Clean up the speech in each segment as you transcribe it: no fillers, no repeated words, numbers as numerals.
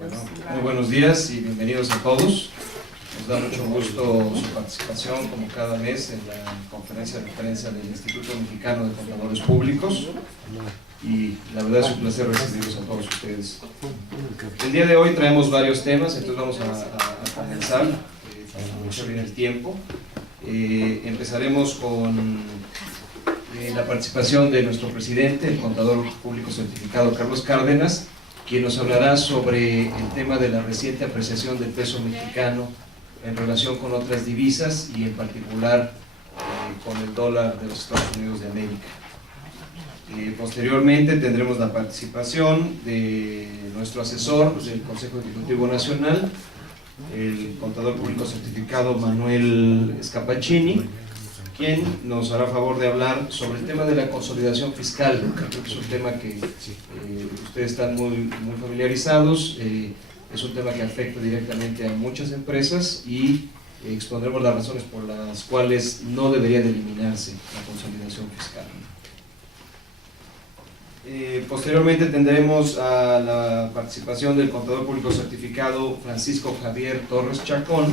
Bueno, muy buenos días y bienvenidos a todos. Nos da mucho gusto su participación, como cada mes, en la conferencia de prensa del Instituto Mexicano de Contadores Públicos. Y la verdad es un placer recibirlos a todos ustedes. El día de hoy traemos varios temas, entonces vamos a comenzar para aprovechar bien el tiempo. Empezaremos con la participación de nuestro presidente, el contador público certificado Carlos Cárdenas, quien nos hablará sobre el tema de la reciente apreciación del peso mexicano en relación con otras divisas y en particular con el dólar de los Estados Unidos de América. Posteriormente tendremos la participación de nuestro asesor del Consejo Ejecutivo Nacional, el contador público certificado Manuel Scapacini, quien nos hará favor de hablar sobre el tema de la consolidación fiscal. Creo que es un tema que ustedes están muy familiarizados, es un tema que afecta directamente a muchas empresas y expondremos las razones por las cuales no debería de eliminarse la consolidación fiscal. Posteriormente tendremos a la participación del contador público certificado Francisco Javier Torres Chacón,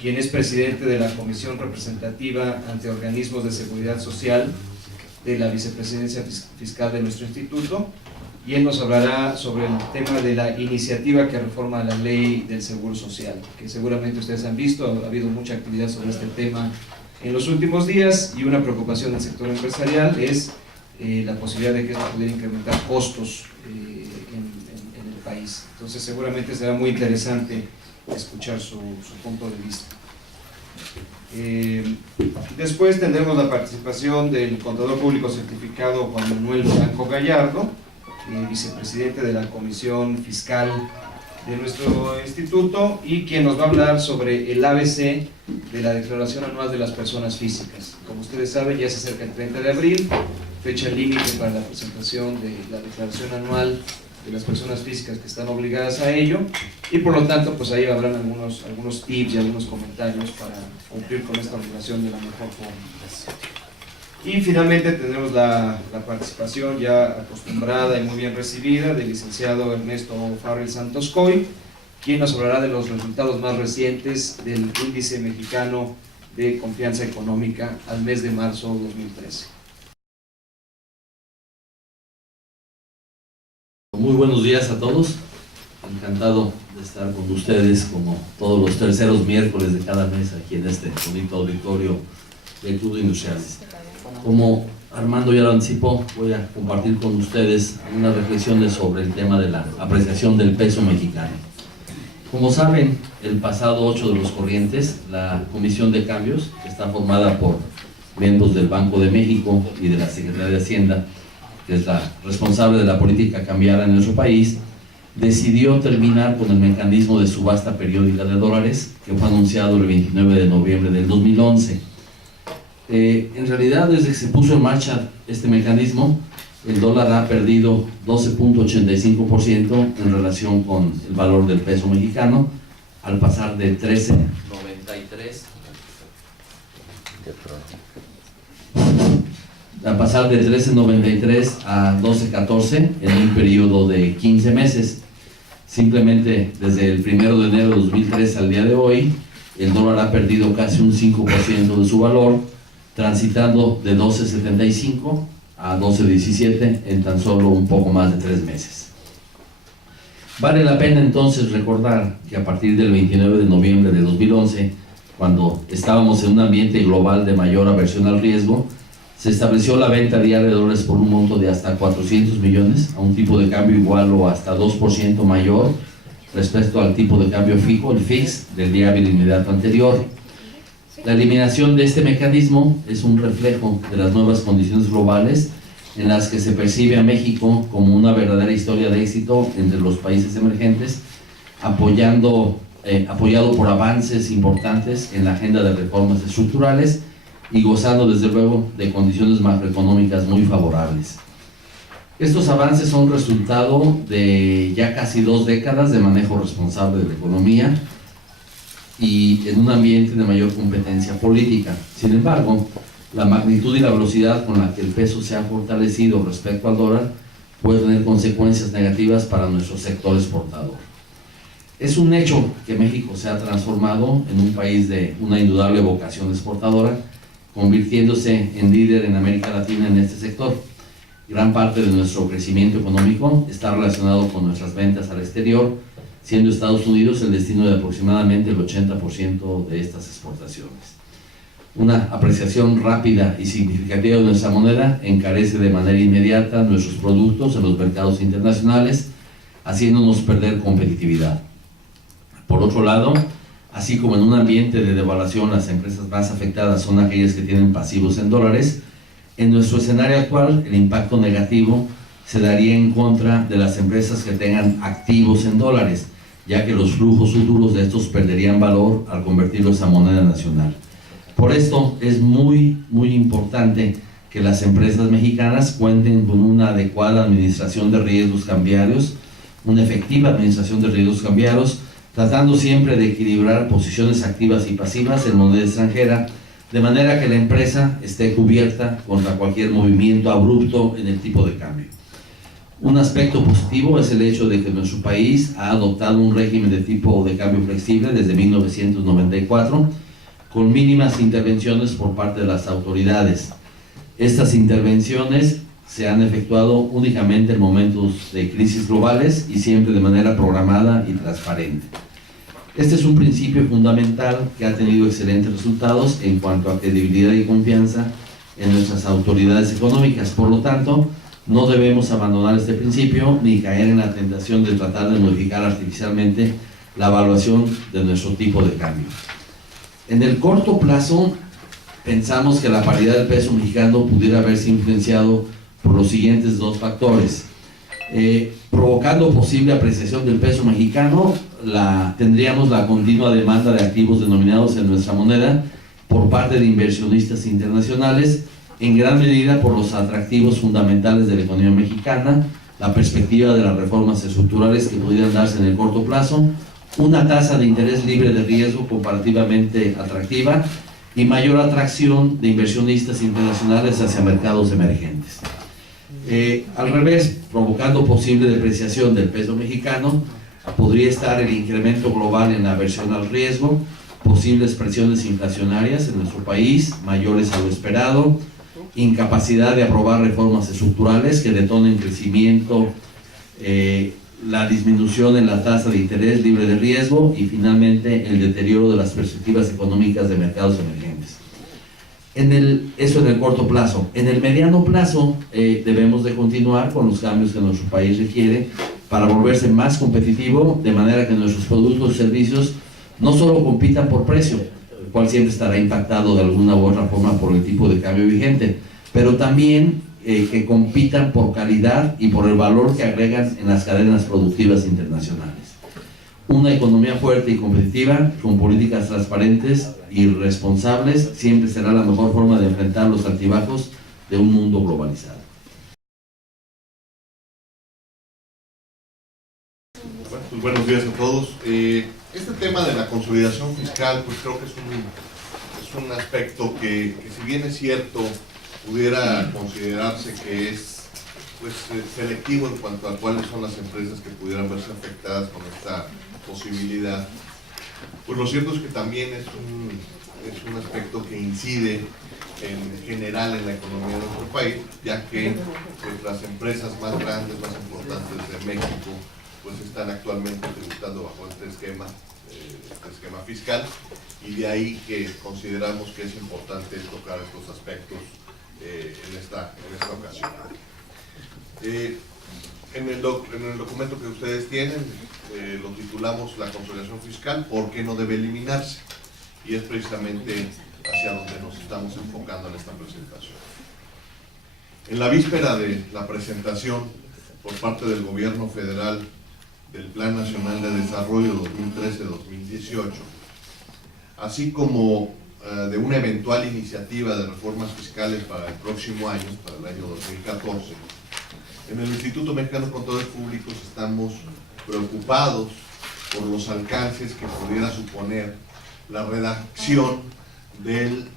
quien es presidente de la Comisión Representativa ante Organismos de Seguridad Social de la Vicepresidencia Fiscal de nuestro instituto, y él nos hablará sobre el tema de la iniciativa que reforma la ley del Seguro Social, que seguramente ustedes han visto. Ha habido mucha actividad sobre este tema en los últimos días, y una preocupación del sector empresarial es la posibilidad de que esto pudiera incrementar costos en el país. Entonces seguramente será muy interesante escuchar su punto de vista. Después tendremos la participación del contador público certificado Juan Manuel Blanco Gallardo, vicepresidente de la Comisión Fiscal de nuestro instituto, y quien nos va a hablar sobre el ABC de la Declaración Anual de las Personas Físicas. Como ustedes saben, ya se acerca el 30 de abril, fecha límite para la presentación de la Declaración Anual de las personas físicas que están obligadas a ello, y por lo tanto pues ahí habrán algunos tips y algunos comentarios para cumplir con esta obligación de la mejor forma. Y finalmente tendremos la participación ya acostumbrada y muy bien recibida del licenciado Ernesto Farrell Santos Coy, quien nos hablará de los resultados más recientes del Índice Mexicano de Confianza Económica al mes de marzo 2013. Muy buenos días a todos, encantado de estar con ustedes como todos los terceros miércoles de cada mes aquí en este bonito auditorio del Club de Industriales. Como Armando ya lo anticipó, voy a compartir con ustedes unas reflexiones sobre el tema de la apreciación del peso mexicano. Como saben, el pasado 8 de los corrientes, la Comisión de Cambios, que está formada por miembros del Banco de México y de la Secretaría de Hacienda, que es la responsable de la política cambiaria en nuestro país, decidió terminar con el mecanismo de subasta periódica de dólares que fue anunciado el 29 de noviembre del 2011. En realidad, desde que se puso en marcha este mecanismo, el dólar ha perdido 12.85% en relación con el valor del peso mexicano, al pasar de 13.93 a 12.14 en un periodo de 15 meses. Simplemente desde el 1 de enero de 2003 al día de hoy, el dólar ha perdido casi un 5% de su valor, transitando de 12.75 a 12.17 en tan solo un poco más de 3 meses. Vale la pena entonces recordar que a partir del 29 de noviembre de 2011, cuando estábamos en un ambiente global de mayor aversión al riesgo, se estableció la venta diaria de dólares por un monto de hasta 400 millones, a un tipo de cambio igual o hasta 2% mayor respecto al tipo de cambio fijo, el FIX, del día hábil inmediato anterior. La eliminación de este mecanismo es un reflejo de las nuevas condiciones globales en las que se percibe a México como una verdadera historia de éxito entre los países emergentes, apoyado por avances importantes en la agenda de reformas estructurales y gozando desde luego de condiciones macroeconómicas muy favorables. Estos avances son resultado de ya casi 2 décadas de manejo responsable de la economía y en un ambiente de mayor competencia política. Sin embargo, la magnitud y la velocidad con la que el peso se ha fortalecido respecto al dólar puede tener consecuencias negativas para nuestro sector exportador. Es un hecho que México se ha transformado en un país de una indudable vocación exportadora, convirtiéndose en líder en América Latina en este sector. Gran parte de nuestro crecimiento económico está relacionado con nuestras ventas al exterior, siendo Estados Unidos el destino de aproximadamente el 80% de estas exportaciones. Una apreciación rápida y significativa de nuestra moneda encarece de manera inmediata nuestros productos en los mercados internacionales, haciéndonos perder competitividad. Por otro lado, así como en un ambiente de devaluación las empresas más afectadas son aquellas que tienen pasivos en dólares, en nuestro escenario actual el impacto negativo se daría en contra de las empresas que tengan activos en dólares, ya que los flujos futuros de estos perderían valor al convertirlos a moneda nacional. Por esto es muy importante que las empresas mexicanas cuenten con una adecuada administración de riesgos cambiarios, una efectiva administración de riesgos cambiarios, tratando siempre de equilibrar posiciones activas y pasivas en moneda extranjera, de manera que la empresa esté cubierta contra cualquier movimiento abrupto en el tipo de cambio. Un aspecto positivo es el hecho de que nuestro país ha adoptado un régimen de tipo de cambio flexible desde 1994, con mínimas intervenciones por parte de las autoridades. Estas intervenciones se han efectuado únicamente en momentos de crisis globales y siempre de manera programada y transparente. Este es un principio fundamental que ha tenido excelentes resultados en cuanto a credibilidad y confianza en nuestras autoridades económicas. Por lo tanto, no debemos abandonar este principio ni caer en la tentación de tratar de modificar artificialmente la evaluación de nuestro tipo de cambio. En el corto plazo, pensamos que la paridad del peso mexicano pudiera haberse influenciado por los siguientes dos factores. Provocando posible apreciación del peso mexicano, tendríamos la continua demanda de activos denominados en nuestra moneda por parte de inversionistas internacionales, en gran medida por los atractivos fundamentales de la economía mexicana, la perspectiva de las reformas estructurales que pudieran darse en el corto plazo, una tasa de interés libre de riesgo comparativamente atractiva y mayor atracción de inversionistas internacionales hacia mercados emergentes. Al revés, provocando posible depreciación del peso mexicano, podría estar el incremento global en la aversión al riesgo, posibles presiones inflacionarias en nuestro país, mayores a lo esperado, incapacidad de aprobar reformas estructurales que detonen crecimiento, la disminución en la tasa de interés libre de riesgo y finalmente el deterioro de las perspectivas económicas de mercados emergentes. Eso en el corto plazo. En el mediano plazo debemos de continuar con los cambios que nuestro país requiere para volverse más competitivo, de manera que nuestros productos y servicios no solo compitan por precio, el cual siempre estará impactado de alguna u otra forma por el tipo de cambio vigente, pero también que compitan por calidad y por el valor que agregan en las cadenas productivas internacionales. Una economía fuerte y competitiva, con políticas transparentes y responsables, siempre será la mejor forma de enfrentar los altibajos de un mundo globalizado. Bueno, pues buenos días a todos. Este tema de la consolidación fiscal, pues creo que es un aspecto que si bien es cierto, pudiera considerarse que es pues, selectivo en cuanto a cuáles son las empresas que pudieran verse afectadas con esta posibilidad. Pues lo cierto es que también es un aspecto que incide en general en la economía de nuestro país, ya que pues, las empresas más grandes, más importantes de México, pues están actualmente tributando bajo este esquema fiscal, y de ahí que consideramos que es importante tocar estos aspectos en esta ocasión. En el documento que ustedes tienen lo titulamos La consolidación fiscal, ¿por qué no debe eliminarse? Y es precisamente hacia donde nos estamos enfocando en esta presentación. En la víspera de la presentación por parte del Gobierno Federal del Plan Nacional de Desarrollo 2013-2018, así como de una eventual iniciativa de reformas fiscales para el próximo año, para el año 2014, en el Instituto Mexicano de Contadores Públicos estamos preocupados por los alcances que pudiera suponer la redacción del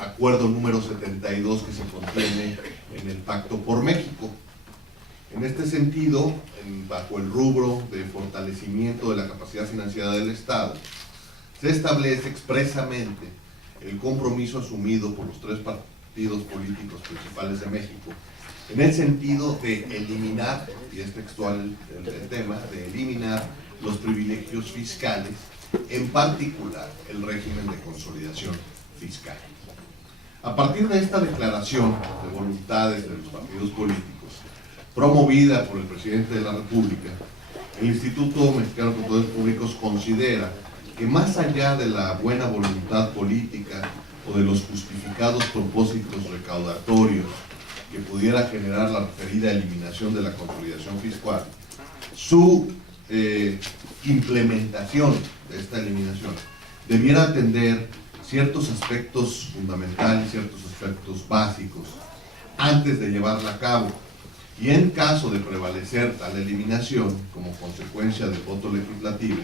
acuerdo número 72 que se contiene en el Pacto por México. En este sentido, bajo el rubro de fortalecimiento de la capacidad financiera del Estado, se establece expresamente el compromiso asumido por los tres partidos políticos principales de México, en el sentido de eliminar, y es textual el tema, de eliminar los privilegios fiscales, en particular el régimen de consolidación fiscal. A partir de esta declaración de voluntades de los partidos políticos, promovida por el presidente de la República, el Instituto Mexicano de Contadores Públicos considera que más allá de la buena voluntad política o de los justificados propósitos recaudatorios que pudiera generar la referida eliminación de la consolidación fiscal, su implementación de esta eliminación debiera atender ciertos aspectos fundamentales, ciertos aspectos básicos, antes de llevarla a cabo. Y en caso de prevalecer tal eliminación, como consecuencia del voto legislativo,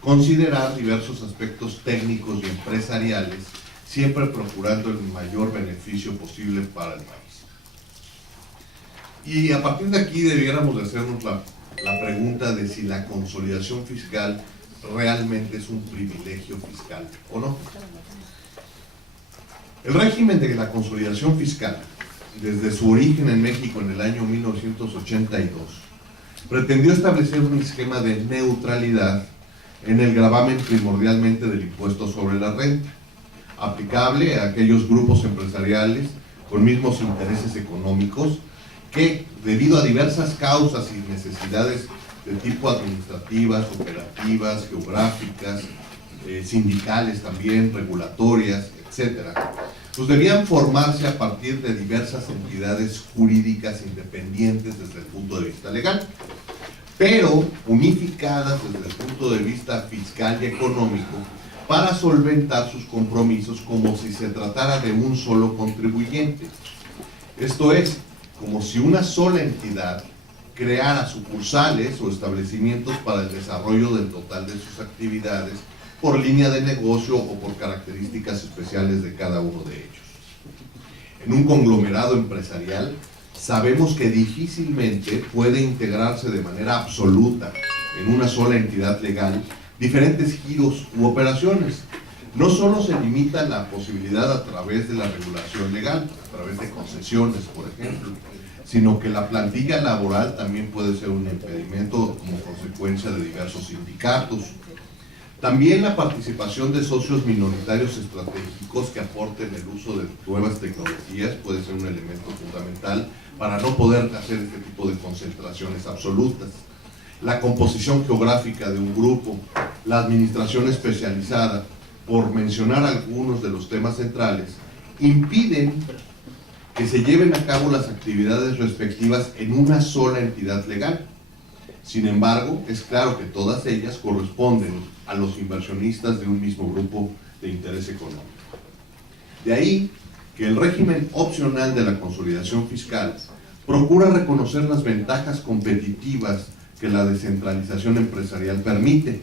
considerar diversos aspectos técnicos y empresariales, siempre procurando el mayor beneficio posible para el país. Y a partir de aquí debiéramos de hacernos la pregunta de si la consolidación fiscal realmente es un privilegio fiscal o no. El régimen de la consolidación fiscal, desde su origen en México en el año 1982, pretendió establecer un esquema de neutralidad en el gravamen primordialmente del impuesto sobre la renta, aplicable a aquellos grupos empresariales con mismos intereses económicos que, debido a diversas causas y necesidades de tipo administrativas, operativas, geográficas, sindicales también, regulatorias, etcétera, pues debían formarse a partir de diversas entidades jurídicas independientes desde el punto de vista legal, pero unificadas desde el punto de vista fiscal y económico para solventar sus compromisos como si se tratara de un solo contribuyente. Esto es, como si una sola entidad creara sucursales o establecimientos para el desarrollo del total de sus actividades por línea de negocio o por características especiales de cada uno de ellos. En un conglomerado empresarial, sabemos que difícilmente puede integrarse de manera absoluta en una sola entidad legal diferentes giros u operaciones. No solo se limita la posibilidad a través de la regulación legal, a través de concesiones, por ejemplo, sino que la plantilla laboral también puede ser un impedimento como consecuencia de diversos sindicatos. También la participación de socios minoritarios estratégicos que aporten el uso de nuevas tecnologías puede ser un elemento fundamental para no poder hacer este tipo de concentraciones absolutas. La composición geográfica de un grupo, la administración especializada, por mencionar algunos de los temas centrales, impiden que se lleven a cabo las actividades respectivas en una sola entidad legal. Sin embargo, es claro que todas ellas corresponden a los inversionistas de un mismo grupo de interés económico. De ahí que el régimen opcional de la consolidación fiscal procura reconocer las ventajas competitivas que la descentralización empresarial permite,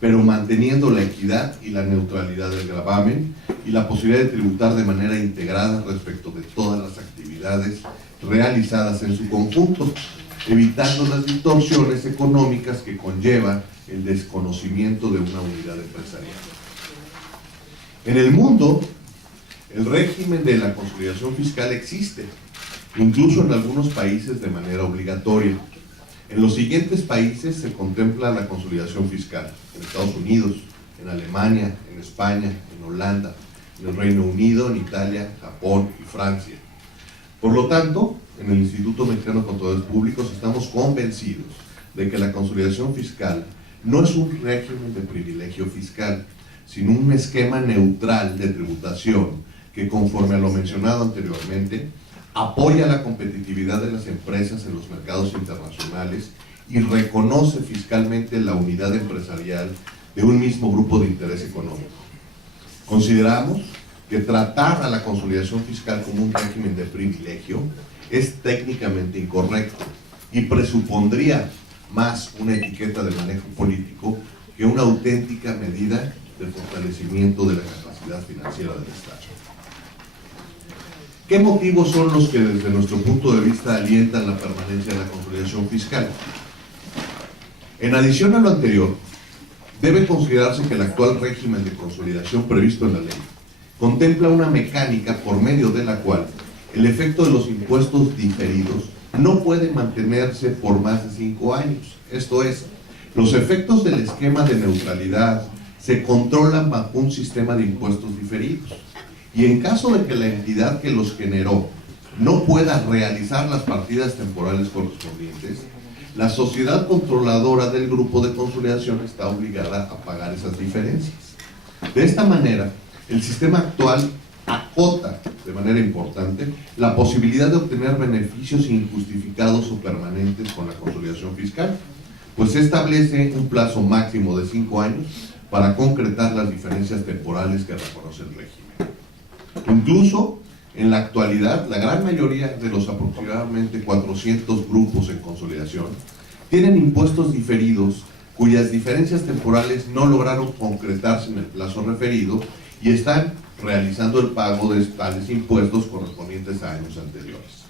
pero manteniendo la equidad y la neutralidad del gravamen y la posibilidad de tributar de manera integrada respecto de todas las actividades realizadas en su conjunto, evitando las distorsiones económicas que conlleva el desconocimiento de una unidad empresarial. En el mundo, el régimen de la consolidación fiscal existe, incluso en algunos países de manera obligatoria. En los siguientes países se contempla la consolidación fiscal: en Estados Unidos, en Alemania, en España, en Holanda, en el Reino Unido, en Italia, Japón y Francia. Por lo tanto, en el Instituto Mexicano de Contadores Públicos estamos convencidos de que la consolidación fiscal no es un régimen de privilegio fiscal, sino un esquema neutral de tributación que, conforme a lo mencionado anteriormente, apoya la competitividad de las empresas en los mercados internacionales y reconoce fiscalmente la unidad empresarial de un mismo grupo de interés económico. Consideramos que tratar a la consolidación fiscal como un régimen de privilegio es técnicamente incorrecto y presupondría más una etiqueta de manejo político que una auténtica medida de fortalecimiento de la capacidad financiera del Estado. ¿Qué motivos son los que desde nuestro punto de vista alientan la permanencia de la consolidación fiscal? En adición a lo anterior, debe considerarse que el actual régimen de consolidación previsto en la ley contempla una mecánica por medio de la cual el efecto de los impuestos diferidos no puede mantenerse por más de 5 años. Esto es, los efectos del esquema de neutralidad se controlan bajo un sistema de impuestos diferidos. Y en caso de que la entidad que los generó no pueda realizar las partidas temporales correspondientes, la sociedad controladora del grupo de consolidación está obligada a pagar esas diferencias. De esta manera, el sistema actual acota de manera importante la posibilidad de obtener beneficios injustificados o permanentes con la consolidación fiscal, pues se establece un plazo máximo de 5 años para concretar las diferencias temporales que reconoce el régimen. Incluso, en la actualidad, la gran mayoría de los aproximadamente 400 grupos en consolidación tienen impuestos diferidos cuyas diferencias temporales no lograron concretarse en el plazo referido y están realizando el pago de tales impuestos correspondientes a años anteriores.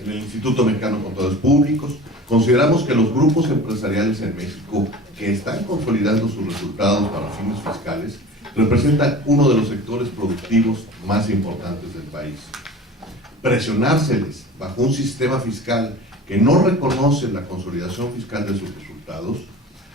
En el Instituto Mexicano de Contadores Públicos, consideramos que los grupos empresariales en México que están consolidando sus resultados para fines fiscales representan uno de los sectores productivos más importantes del país. Presionárseles bajo un sistema fiscal que no reconoce la consolidación fiscal de sus resultados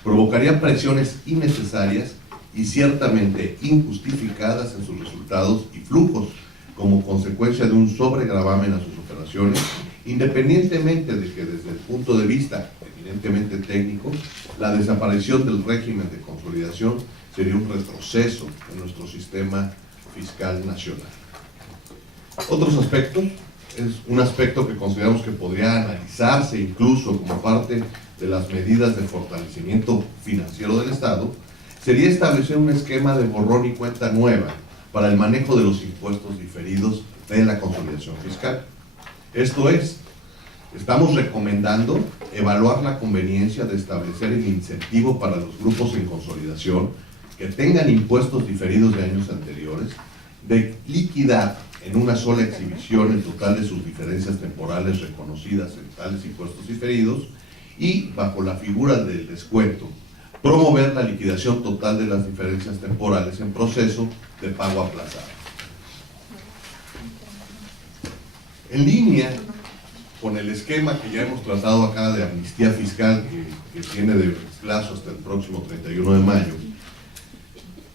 provocaría presiones innecesarias y ciertamente injustificadas en sus resultados y flujos como consecuencia de un sobregravamen a sus operaciones, independientemente de que desde el punto de vista eminentemente técnico, la desaparición del régimen de consolidación sería un retroceso en nuestro sistema fiscal nacional. Otros aspectos, es un aspecto que consideramos que podría analizarse incluso como parte de las medidas de fortalecimiento financiero del Estado, sería establecer un esquema de borrón y cuenta nueva para el manejo de los impuestos diferidos de la consolidación fiscal. Esto es, estamos recomendando evaluar la conveniencia de establecer el incentivo para los grupos en consolidación que tengan impuestos diferidos de años anteriores, de liquidar en una sola exhibición el total de sus diferencias temporales reconocidas en tales impuestos diferidos y, bajo la figura del descuento, promover la liquidación total de las diferencias temporales en proceso de pago aplazado. En línea con el esquema que ya hemos tratado acá de amnistía fiscal que tiene de plazo hasta el próximo 31 de mayo,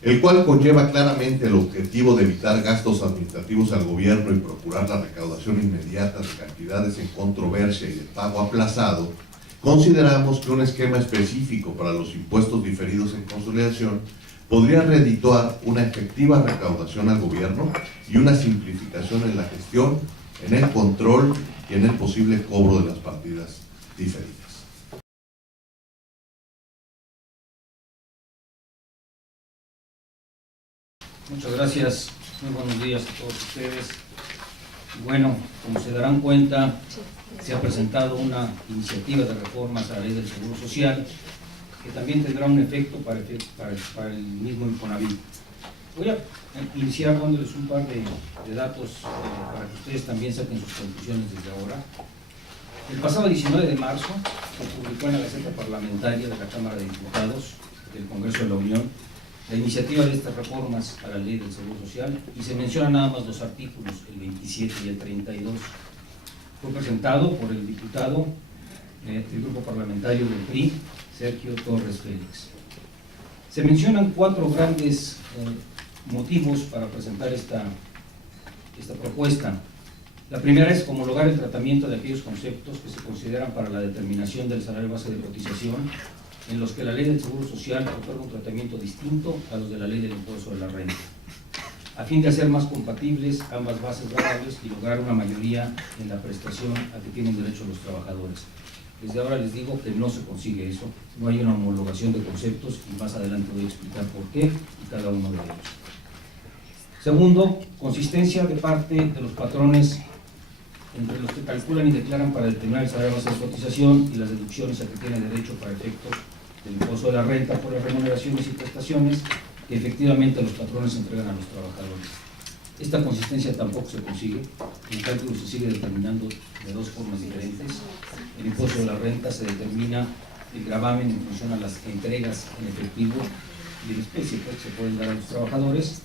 el cual conlleva claramente el objetivo de evitar gastos administrativos al gobierno y procurar la recaudación inmediata de cantidades en controversia y de pago aplazado, consideramos que un esquema específico para los impuestos diferidos en consolidación podría redituar una efectiva recaudación al gobierno y una simplificación en la gestión, en el control y en el posible cobro de las partidas diferidas. Muchas gracias, muy buenos días a todos ustedes. Bueno, como se darán cuenta, se ha presentado una iniciativa de reformas a la ley del Seguro Social que también tendrá un efecto para el mismo Infonavit. Voy a iniciar dándoles un par de datos para que ustedes también saquen sus conclusiones desde ahora. El pasado 19 de marzo se publicó en la Gaceta Parlamentaria de la Cámara de Diputados del Congreso de la Unión la iniciativa de estas reformas a la ley del Seguro Social y se mencionan nada más 2 artículos, el 27 y el 32. Fue presentado por el diputado del grupo parlamentario del PRI, Sergio Torres Félix. Se mencionan 4 grandes motivos para presentar esta propuesta. La primera es homologar el tratamiento de aquellos conceptos que se consideran para la determinación del salario base de cotización, en los que la ley del Seguro Social otorga un tratamiento distinto a los de la ley del impuesto de la renta, a fin de hacer más compatibles ambas bases gravables y lograr una mayoría en la prestación a que tienen derecho los trabajadores. Desde ahora les digo que no se consigue eso, no hay una homologación de conceptos y más adelante voy a explicar por qué y cada uno de ellos. Segundo, consistencia de parte de los patrones entre los que calculan y declaran para determinar el salario base de cotización y las deducciones a que tienen derecho para efectos del impuesto de la renta por las remuneraciones y prestaciones que efectivamente los patrones entregan a los trabajadores. Esta consistencia tampoco se consigue. El cálculo se sigue determinando de dos formas diferentes. El impuesto de la renta se determina el gravamen en función a las entregas en efectivo y en especie pues, que se pueden dar a los trabajadores,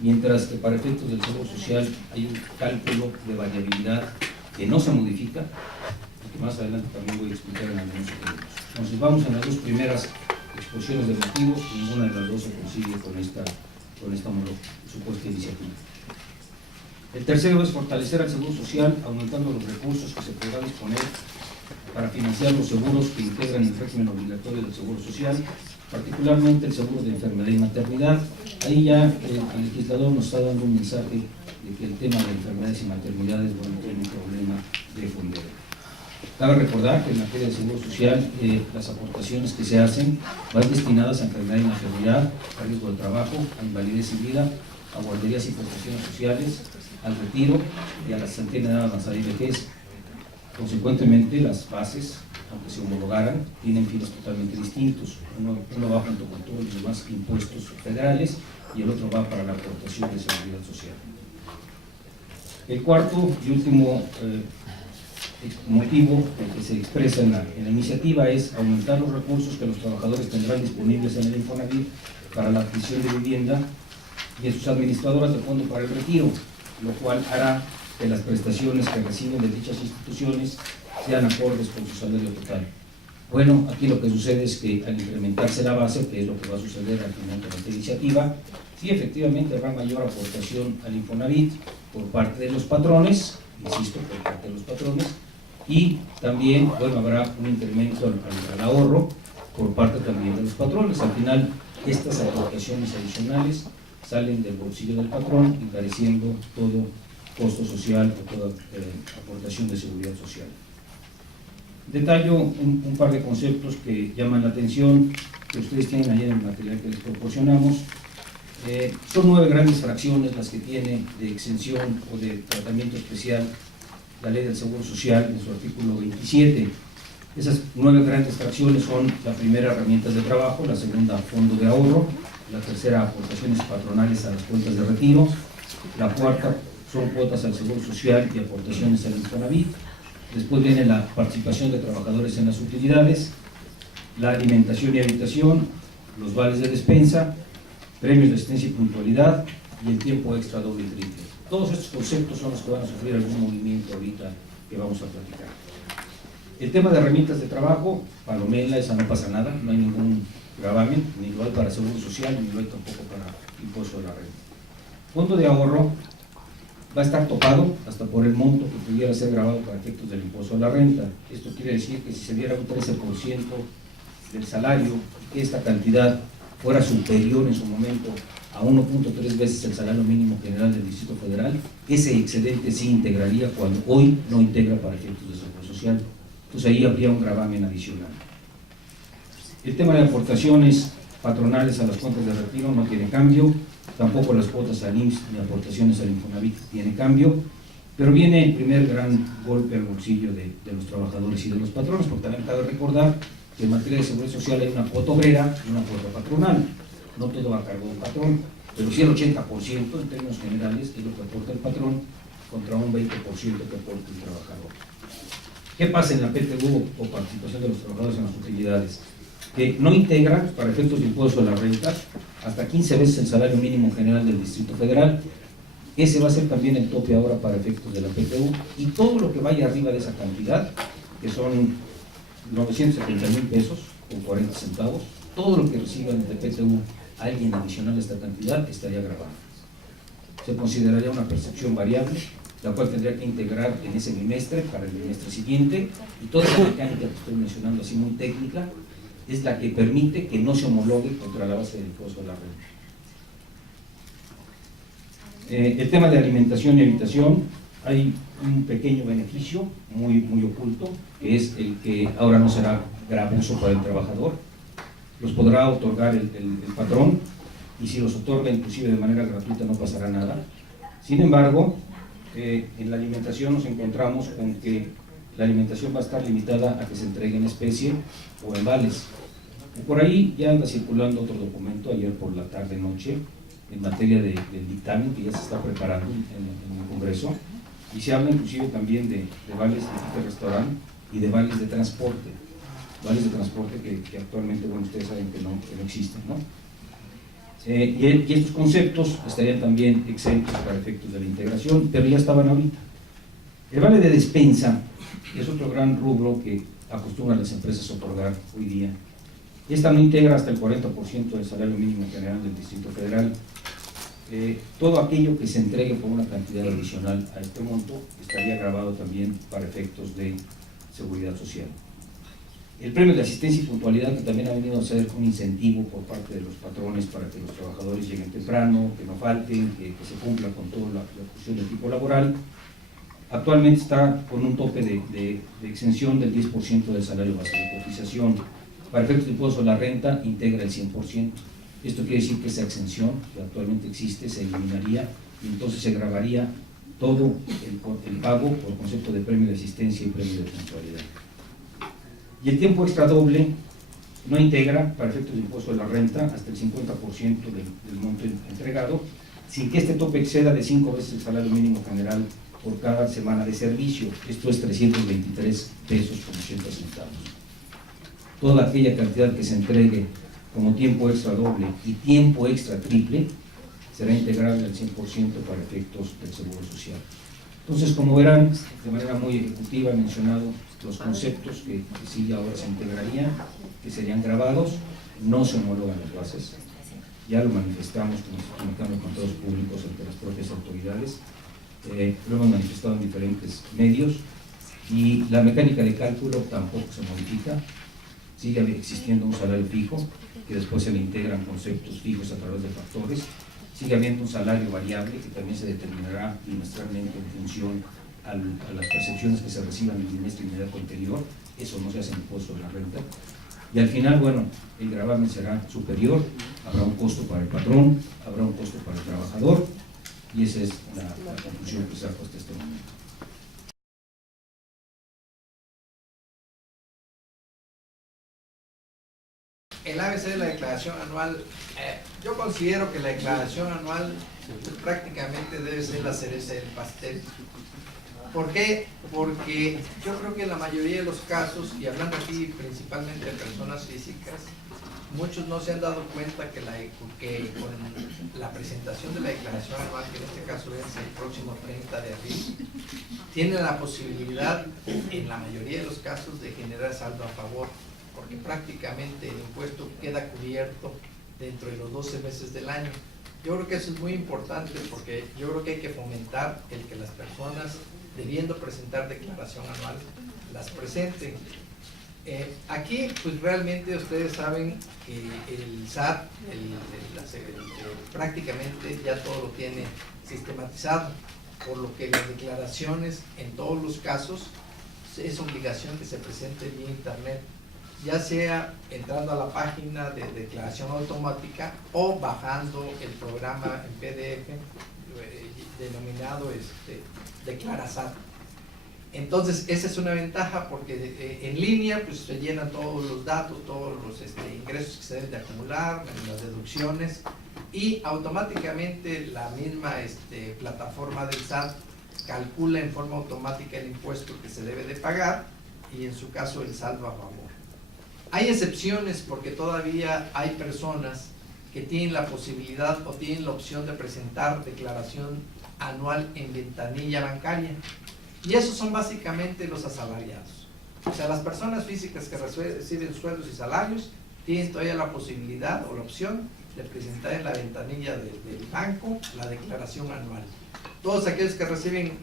mientras que para efectos del Seguro Social hay un cálculo de variabilidad que no se modifica y que más adelante también voy a explicar en algunos ejemplos. Entonces vamos en las dos primeras exposiciones de motivos, ninguna de las dos se consigue con esta supuesta iniciativa. El tercero es fortalecer al Seguro Social, aumentando los recursos que se podrá disponer para financiar los seguros que integran el régimen obligatorio del Seguro Social, particularmente el seguro de enfermedad y maternidad. Ahí ya el legislador nos está dando un mensaje de que el tema de enfermedades y maternidades tiene un problema de fondeo. Cabe recordar que en materia de Seguro Social las aportaciones que se hacen van destinadas a enfermedad y maternidad, a riesgo de trabajo, a invalidez y vida, a guarderías y prestaciones sociales, al retiro y a la cesantía en edad avanzada y vejez. Consecuentemente, las bases, aunque se homologaran, tienen fines totalmente distintos. Uno va junto con todos los demás impuestos federales y el otro va para la aportación de seguridad social. El cuarto y último motivo que se expresa en la iniciativa es aumentar los recursos que los trabajadores tendrán disponibles en el Infonavit para la adquisición de vivienda y en sus administradoras de fondo para el retiro, lo cual hará que las prestaciones que reciben de dichas instituciones sean acordes con su salario total. Bueno, aquí lo que sucede es que al incrementarse la base, que es lo que va a suceder al final de esta iniciativa, sí efectivamente habrá mayor aportación al Infonavit por parte de los patrones, insisto, por parte de los patrones, y también, bueno, habrá un incremento al ahorro por parte también de los patrones. Al final, estas aportaciones adicionales salen del bolsillo del patrón, encareciendo todo costo social o toda aportación de seguridad social. Detallo un par de conceptos que llaman la atención, que ustedes tienen ahí en el material que les proporcionamos. Son 9 grandes fracciones las que tiene de exención o de tratamiento especial la Ley del Seguro Social en su artículo 27. Esas 9 grandes fracciones son: la primera, herramientas de trabajo; la segunda, fondo de ahorro; la tercera, aportaciones patronales a las cuentas de retiro; la cuarta son cuotas al Seguro Social y aportaciones al Infonavit. Después viene la participación de trabajadores en las utilidades, la alimentación y habitación, los vales de despensa, premios de asistencia y puntualidad y el tiempo extra doble y triple. Todos estos conceptos son los que van a sufrir algún movimiento ahorita que vamos a platicar. El tema de herramientas de trabajo, palomela, esa no pasa nada, no hay ningún gravamen, ni lo hay para Seguro Social, ni lo hay tampoco para impuesto de la renta. Fondo de ahorro va a estar topado hasta por el monto que pudiera ser grabado para efectos del impuesto a la renta. Esto quiere decir que si se diera un 13% del salario, que esta cantidad fuera superior en su momento a 1.3 veces el salario mínimo general del Distrito Federal, ese excedente sí integraría cuando hoy no integra para efectos de Seguro Social. Entonces ahí habría un gravamen adicional. El tema de aportaciones patronales a las cuentas de retiro no tiene cambio, tampoco las cuotas al IMSS ni aportaciones al Infonavit tiene cambio, pero viene el primer gran golpe al bolsillo de los trabajadores y de los patrones, porque también cabe recordar que en materia de seguridad social hay una cuota obrera y una cuota patronal. No todo va a cargo del patrón, pero sí el 80% en términos generales es lo que aporta el patrón contra un 20% que aporta el trabajador. ¿Qué pasa en la PTU o participación de los trabajadores en las utilidades? Que no integra, para efectos de impuesto a la renta, hasta 15 veces el salario mínimo general del Distrito Federal. Ese va a ser también el tope ahora para efectos de la PTU, y todo lo que vaya arriba de esa cantidad, que son 970,000 pesos con 40 centavos, todo lo que reciban de PTU alguien adicional a esta cantidad estaría grabado. Se consideraría una percepción variable, la cual tendría que integrar en ese bimestre para el bimestre siguiente, y toda la mecánica que estoy mencionando así muy técnica es la que permite que no se homologue contra la base del impuesto a la renta. El tema de alimentación y habitación, hay un pequeño beneficio muy oculto, que es el que ahora no será gravoso para el trabajador. Los podrá otorgar el patrón, y si los otorga inclusive de manera gratuita no pasará nada. Sin embargo, en la alimentación nos encontramos con que la alimentación va a estar limitada a que se entregue en especie o en vales. Por ahí ya anda circulando otro documento ayer por la tarde-noche, en materia del dictamen que ya se está preparando en el Congreso, y se habla inclusive también de vales de restaurante y de vales de transporte que actualmente, bueno, ustedes saben que no existen, ¿no? Y estos conceptos estarían también exentos para efectos de la integración, pero ya estaban ahorita. El vale de despensa es otro gran rubro que acostumbran las empresas a otorgar hoy día. Esta no integra hasta el 40% del salario mínimo general del Distrito Federal. Todo aquello que se entregue por una cantidad adicional a este monto estaría grabado también para efectos de seguridad social. El premio de asistencia y puntualidad, que también ha venido a ser un incentivo por parte de los patrones para que los trabajadores lleguen temprano, que no falten, que se cumpla con toda la cuestión del tipo laboral, actualmente está con un tope de exención del 10% del salario base de cotización. Para efectos de impuesto a la renta integra el 100%. Esto quiere decir que esa exención que actualmente existe se eliminaría y entonces se grabaría todo el pago por concepto de premio de asistencia y premio de puntualidad. Y el tiempo extra doble no integra para efectos de impuesto de la renta hasta el 50% del monto entregado, sin que este tope exceda de 5 veces el salario mínimo general por cada semana de servicio. Esto es 323 pesos con 80 centavos. Toda aquella cantidad que se entregue como tiempo extra doble y tiempo extra triple será integrable al 100% para efectos del Seguro Social. Entonces, como verán, de manera muy ejecutiva he mencionado los conceptos que sí ahora se integrarían, que serían grabados, no se homologan las bases, ya lo manifestamos como Instituto Mexicano de Contadores Públicos ante las propias autoridades, lo hemos manifestado en diferentes medios, y la mecánica de cálculo tampoco se modifica, sigue existiendo un salario fijo, que después se le integran conceptos fijos a través de factores, sigue habiendo un salario variable que también se determinará trimestralmente en función a las percepciones que se reciban en el trimestre inmediato anterior. Eso no se hace en el impuesto de la renta. Y al final, bueno, el gravamen será superior, habrá un costo para el patrón, habrá un costo para el trabajador, y esa es la conclusión que saco hasta este momento. El ABC de la declaración anual, yo considero que la declaración anual prácticamente debe ser la cereza del pastel. ¿Por qué? Porque yo creo que en la mayoría de los casos, y hablando aquí principalmente de personas físicas, muchos no se han dado cuenta que con la presentación de la declaración anual, que en este caso es el próximo 30 de abril, tienen la posibilidad, en la mayoría de los casos, de generar saldo a favor, porque prácticamente el impuesto queda cubierto dentro de los 12 meses del año. Yo creo que eso es muy importante, porque yo creo que hay que fomentar el que las personas, debiendo presentar declaración anual, las presenten. Aquí, pues realmente ustedes saben que el SAT prácticamente ya todo lo tiene sistematizado, por lo que las declaraciones en todos los casos es obligación que se presente vía internet, ya sea entrando a la página de declaración automática o bajando el programa en PDF denominado DeclaraSAT. Entonces esa es una ventaja, porque en línea pues se llenan todos los datos, todos los ingresos que se deben de acumular, las deducciones, y automáticamente la misma plataforma del SAT calcula en forma automática el impuesto que se debe de pagar y en su caso el saldo a favor. Hay excepciones, porque todavía hay personas que tienen la posibilidad o tienen la opción de presentar declaración anual en ventanilla bancaria, y esos son básicamente los asalariados. O sea, las personas físicas que reciben sueldos y salarios tienen todavía la posibilidad o la opción de presentar en la ventanilla del banco la declaración anual. Todos aquellos que reciben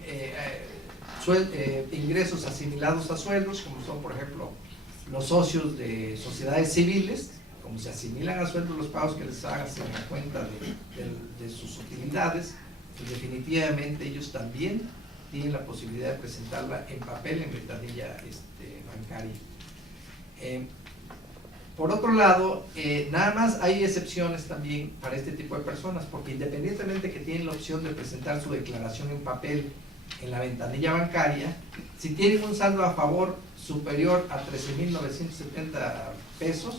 ingresos asimilados a sueldos, como son por ejemplo los socios de sociedades civiles, como se asimilan a sueldos los pagos que les hagan en la cuenta de sus utilidades, pues definitivamente ellos también tienen la posibilidad de presentarla en papel en ventanilla bancaria. Por otro lado, nada más hay excepciones también para este tipo de personas, porque independientemente que tienen la opción de presentar su declaración en papel en la ventanilla bancaria, si tienen un saldo a favor superior a 13.970 pesos,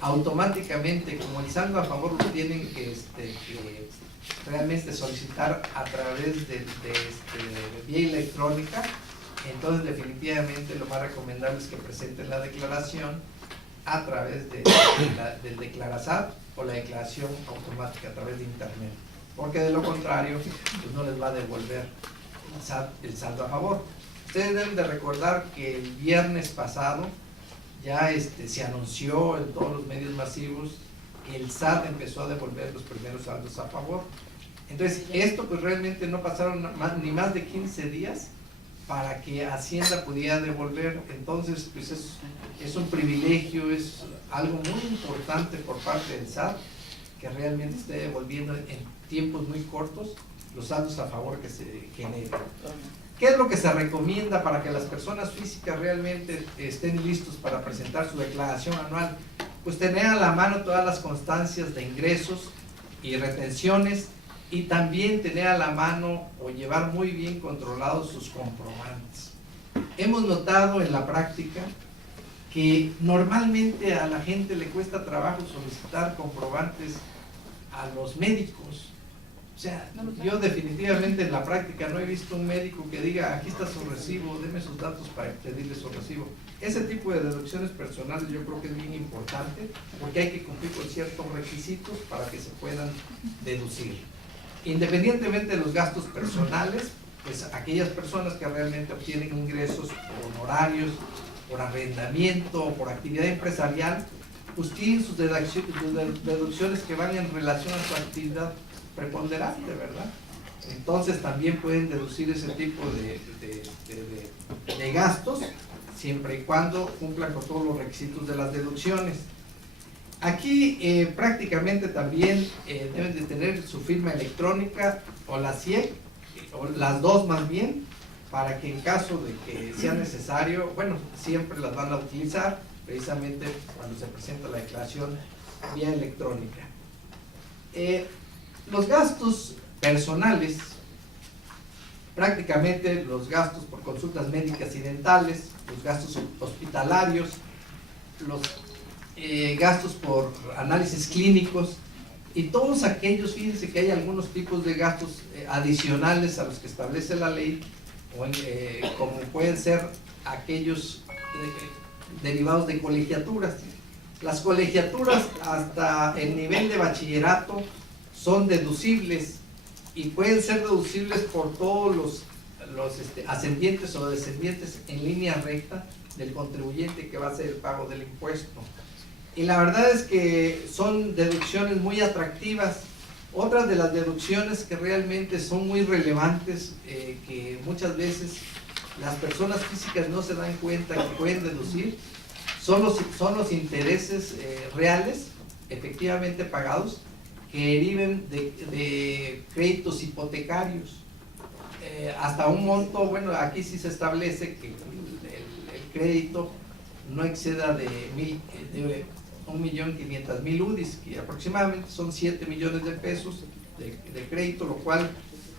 automáticamente, como el saldo a favor lo tienen que realmente solicitar a través de vía electrónica, entonces definitivamente lo más recomendable es que presenten la declaración a través del Declarasat o la declaración automática a través de internet, porque de lo contrario pues no les va a devolver el saldo a favor. Ustedes deben de recordar que el viernes pasado ya se anunció en todos los medios masivos que el SAT empezó a devolver los primeros saldos a favor. Entonces esto pues realmente no pasaron ni más de 15 días para que Hacienda pudiera devolver. Entonces pues es un privilegio, es algo muy importante por parte del SAT que realmente esté devolviendo en tiempos muy cortos los saldos a favor que se generen. ¿Qué es lo que se recomienda para que las personas físicas realmente estén listos para presentar su declaración anual? Pues tener a la mano todas las constancias de ingresos y retenciones, y también tener a la mano o llevar muy bien controlados sus comprobantes. Hemos notado en la práctica que normalmente a la gente le cuesta trabajo solicitar comprobantes a los médicos. O sea, yo definitivamente en la práctica no he visto un médico que diga, aquí está su recibo, deme sus datos para pedirle su recibo. Ese tipo de deducciones personales yo creo que es bien importante, porque hay que cumplir con ciertos requisitos para que se puedan deducir. Independientemente de los gastos personales, pues aquellas personas que realmente obtienen ingresos por honorarios, por arrendamiento o por actividad empresarial, pues tienen sus deducciones que van en relación a su actividad preponderante, ¿verdad? Entonces también pueden deducir ese tipo de gastos, siempre y cuando cumplan con todos los requisitos de las deducciones. Aquí prácticamente también deben de tener su firma electrónica o la CIEC, o las dos más bien, para que en caso de que sea necesario, bueno, siempre las van a utilizar precisamente cuando se presenta la declaración vía electrónica. Los gastos personales, prácticamente los gastos por consultas médicas y dentales, los gastos hospitalarios, los gastos por análisis clínicos y todos aquellos, fíjense que hay algunos tipos de gastos adicionales a los que establece la ley, como pueden ser aquellos derivados de colegiaturas. Las colegiaturas hasta el nivel de bachillerato son deducibles y pueden ser deducibles por todos los ascendientes o descendientes en línea recta del contribuyente que va a hacer el pago del impuesto. Y la verdad es que son deducciones muy atractivas. Otras de las deducciones que realmente son muy relevantes, que muchas veces las personas físicas no se dan cuenta que pueden deducir, son los intereses reales, efectivamente pagados, que deriven de créditos hipotecarios. Hasta un monto, bueno, aquí sí se establece que el crédito no exceda de 1.500.000 UDIs, que aproximadamente son 7 millones de pesos de crédito, lo cual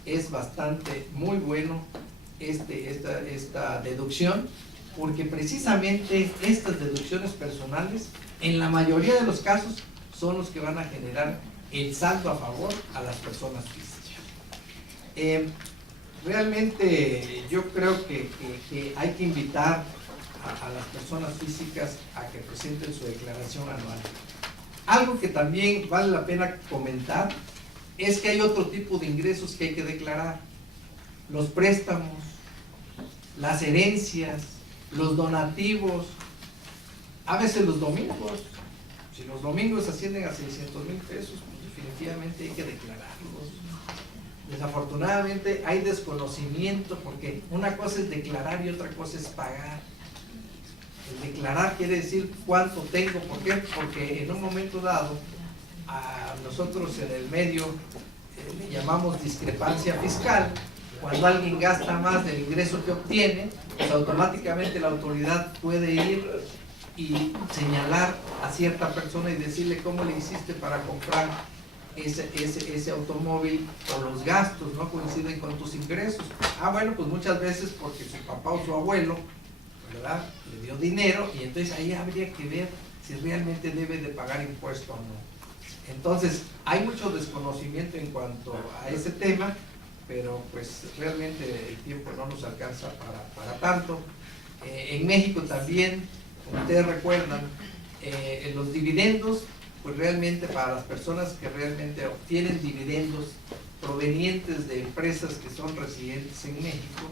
es bastante muy bueno esta deducción, porque precisamente estas deducciones personales en la mayoría de los casos son los que van a generar el saldo a favor a las personas físicas. Realmente yo creo que hay que invitar a las personas físicas a que presenten su declaración anual. Algo que también vale la pena comentar es que hay otro tipo de ingresos que hay que declarar: los préstamos, las herencias, los donativos, a veces los domingos. Si los domingos ascienden a 600,000 pesos, pues definitivamente hay que declararlos. Desafortunadamente hay desconocimiento, porque una cosa es declarar y otra cosa es pagar. El declarar quiere decir cuánto tengo. ¿Por qué? Porque en un momento dado a nosotros en el medio le llamamos discrepancia fiscal. Cuando alguien gasta más del ingreso que obtiene, pues automáticamente la autoridad puede ir y señalar a cierta persona y decirle cómo le hiciste para comprar ese automóvil, o los gastos no coinciden con tus ingresos. Bueno, pues muchas veces porque su papá o su abuelo, ¿verdad?, le dio dinero, y entonces ahí habría que ver si realmente debe de pagar impuesto o no. Entonces, hay mucho desconocimiento en cuanto a ese tema, pero pues realmente el tiempo no nos alcanza para tanto. En México también, como ustedes recuerdan, en los dividendos, pues realmente para las personas que realmente obtienen dividendos provenientes de empresas que son residentes en México,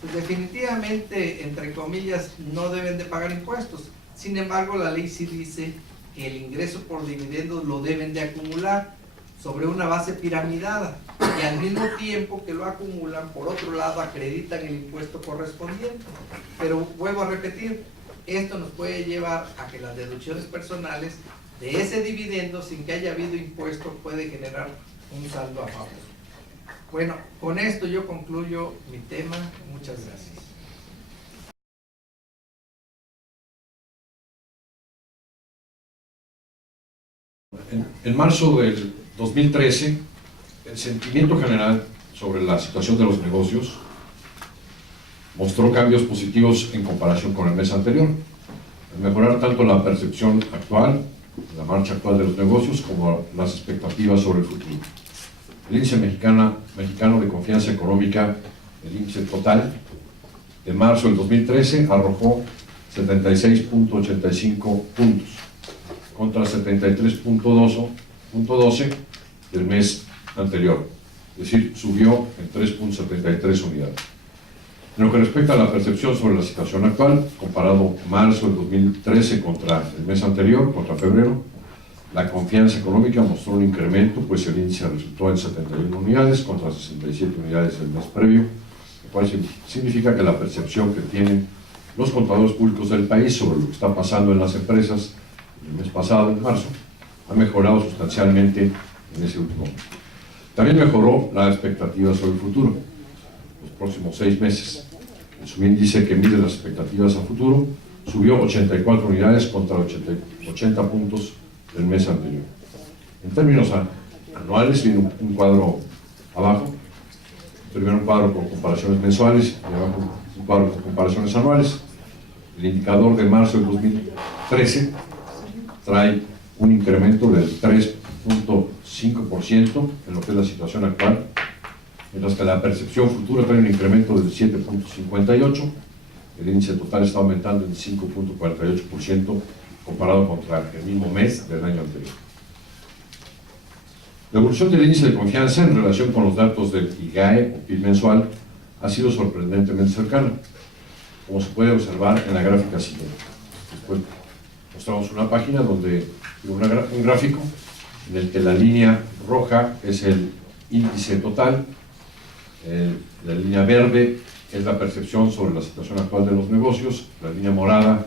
pues definitivamente, entre comillas, no deben de pagar impuestos. Sin embargo, la ley sí dice que el ingreso por dividendos lo deben de acumular sobre una base piramidada, y al mismo tiempo que lo acumulan, por otro lado acreditan el impuesto correspondiente. Pero vuelvo a repetir, esto nos puede llevar a que las deducciones personales de ese dividendo, sin que haya habido impuesto, puede generar un saldo a favor. Bueno, con esto yo concluyo mi tema. Muchas gracias. En marzo del 2013, el sentimiento general sobre la situación de los negocios mostró cambios positivos en comparación con el mes anterior, al mejorar tanto la percepción actual, la marcha actual de los negocios, como las expectativas sobre el futuro. El índice mexicano de confianza económica, el índice total, de marzo del 2013 arrojó 76.85 puntos, contra 73.12 del mes anterior, es decir, subió en 3.73 unidades. En lo que respecta a la percepción sobre la situación actual, comparado marzo del 2013 contra el mes anterior, contra febrero, la confianza económica mostró un incremento, pues el índice resultó en 71 unidades contra 67 unidades el mes previo, lo cual significa que la percepción que tienen los contadores públicos del país sobre lo que está pasando en las empresas el mes pasado, en marzo, ha mejorado sustancialmente en ese último mes. También mejoró la expectativa sobre el futuro, los próximos 6 meses. El subíndice que mide las expectativas a futuro subió 84 unidades contra 80 puntos del mes anterior. En términos anuales, viene un cuadro abajo, primero un cuadro con comparaciones mensuales y abajo un cuadro con comparaciones anuales. El indicador de marzo del 2013 trae un incremento del 3.5% en lo que es la situación actual, mientras que la percepción futura trae un incremento del 7.58%. El índice total está aumentando en 5.48% comparado contra el mismo mes del año anterior. La evolución del índice de confianza en relación con los datos del IGAE o PIB mensual ha sido sorprendentemente cercana, como se puede observar en la gráfica siguiente. Después mostramos una página donde un gráfico en el que la línea roja es el índice total, la línea verde es la percepción sobre la situación actual de los negocios, la línea morada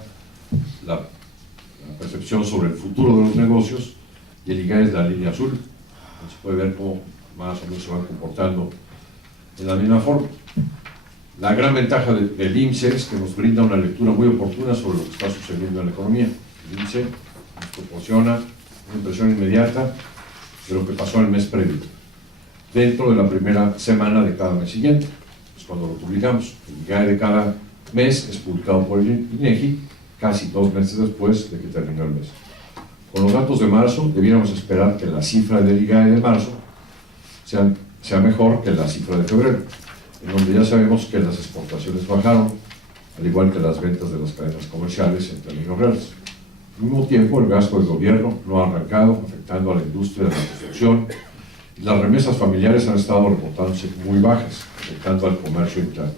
la percepción sobre el futuro de los negocios, y el IGAE es la línea azul. Se puede ver cómo más o menos se van comportando de la misma forma. La gran ventaja del INSEE es que nos brinda una lectura muy oportuna sobre lo que está sucediendo en la economía. El INSEE nos proporciona una impresión inmediata de lo que pasó en el mes previo, dentro de la primera semana de cada mes siguiente, es cuando lo publicamos. El IGAE de cada mes es publicado por el INEGI casi 2 meses después de que terminó el mes. Con los datos de marzo, debiéramos esperar que la cifra del IGAE de marzo sea mejor que la cifra de febrero, en donde ya sabemos que las exportaciones bajaron, al igual que las ventas de las cadenas comerciales en términos reales. Al mismo tiempo, el gasto del gobierno no ha arrancado, afectando a la industria de la construcción, y las remesas familiares han estado reportándose muy bajas, afectando al comercio interno.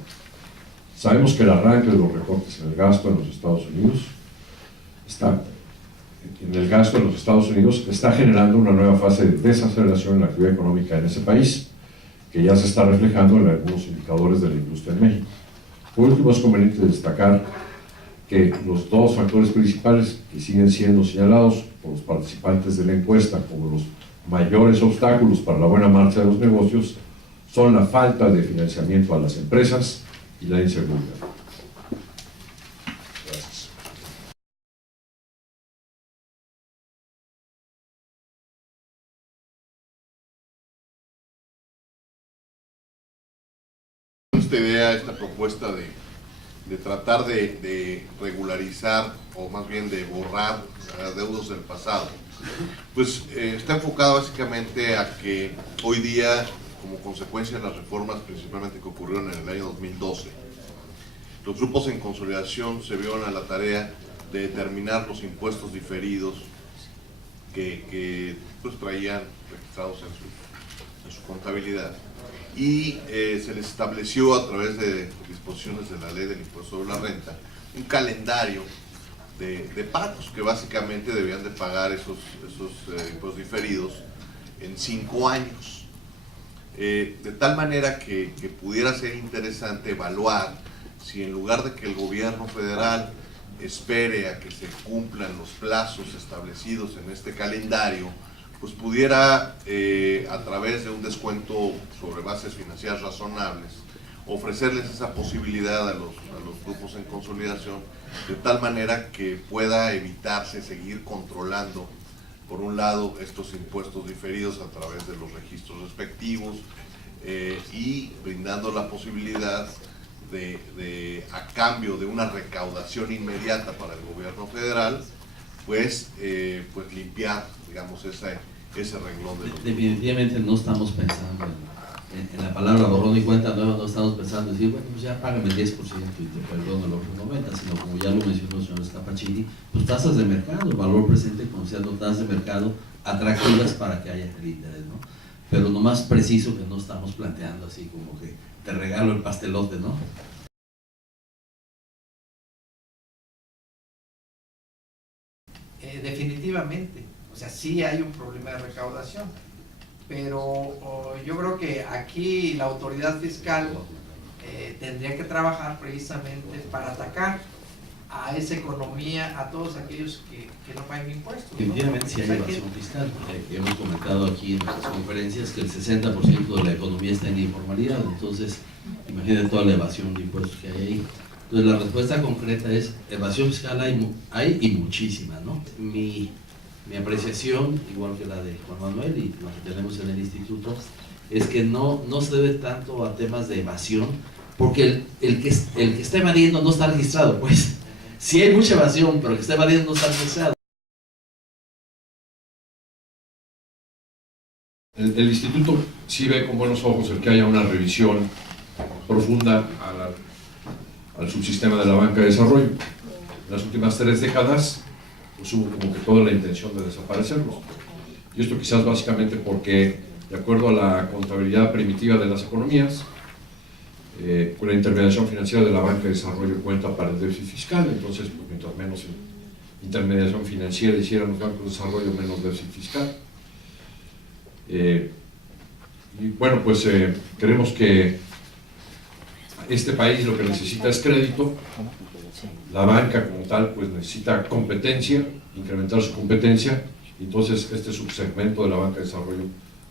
Sabemos que el arranque de los recortes en el gasto en los Estados Unidos está generando una nueva fase de desaceleración en la actividad económica en ese país, que ya se está reflejando en algunos indicadores de la industria en México. Por último, es conveniente destacar que los 2 factores principales que siguen siendo señalados por los participantes de la encuesta como los mayores obstáculos para la buena marcha de los negocios son la falta de financiamiento a las empresas y la inseguridad. Gracias. Esta idea, esta propuesta de tratar de regularizar, o más bien de borrar adeudos del pasado, pues está enfocado básicamente a que hoy día, como consecuencia de las reformas principalmente que ocurrieron en el año 2012, los grupos en consolidación se vieron a la tarea de determinar los impuestos diferidos que pues, traían registrados en su contabilidad, y se les estableció a través de disposiciones de la ley del impuesto sobre la renta un calendario de pagos que básicamente debían de pagar esos impuestos diferidos en 5 años, de tal manera que pudiera ser interesante evaluar si, en lugar de que el gobierno federal espere a que se cumplan los plazos establecidos en este calendario, pues pudiera, a través de un descuento sobre bases financieras razonables, ofrecerles esa posibilidad a los grupos en consolidación, de tal manera que pueda evitarse seguir controlando, por un lado, estos impuestos diferidos a través de los registros respectivos, y brindando la posibilidad a cambio de una recaudación inmediata para el gobierno federal, pues limpiar, digamos, ese renglón de los... Definitivamente no estamos pensando en la palabra borrón y cuenta nueva, no estamos pensando en decir, bueno, pues ya págame el 10% y te perdono el otro 90%, sino, como ya lo mencionó el señor Scapacini, pues tasas de mercado, valor presente considerando tasas de mercado atractivas para que haya el interés, ¿no? Pero lo más preciso que no estamos planteando así como que te regalo el pastelote, ¿no? Definitivamente, o sea, sí hay un problema de recaudación, pero yo creo que aquí la autoridad fiscal tendría que trabajar precisamente para atacar a esa economía, a todos aquellos que no pagan impuestos, ¿no? Definitivamente sí hay evasión fiscal. Hemos comentado aquí en nuestras conferencias que el 60% de la economía está en informalidad, entonces imagínate toda la evasión de impuestos que hay ahí. Entonces la respuesta concreta es, evasión fiscal hay y muchísima, ¿no? Mi apreciación, igual que la de Juan Manuel y lo que tenemos en el instituto, es que no se debe tanto a temas de evasión, porque el que está evadiendo no está registrado, pues. Sí hay mucha evasión, pero el que está evadiendo no está registrado. El instituto sí ve con buenos ojos el que haya una revisión profunda al subsistema de la banca de desarrollo. En las últimas 3 décadas pues hubo como que toda la intención de desaparecerlos. Y esto quizás básicamente porque, de acuerdo a la contabilidad primitiva de las economías, con la intermediación financiera de la banca de desarrollo cuenta para el déficit fiscal, entonces pues, mientras menos intermediación financiera hicieran los bancos de desarrollo, menos déficit fiscal. Y bueno, pues creemos que este país lo que necesita es crédito. La banca como tal pues necesita competencia, incrementar su competencia, y entonces este subsegmento de la banca de desarrollo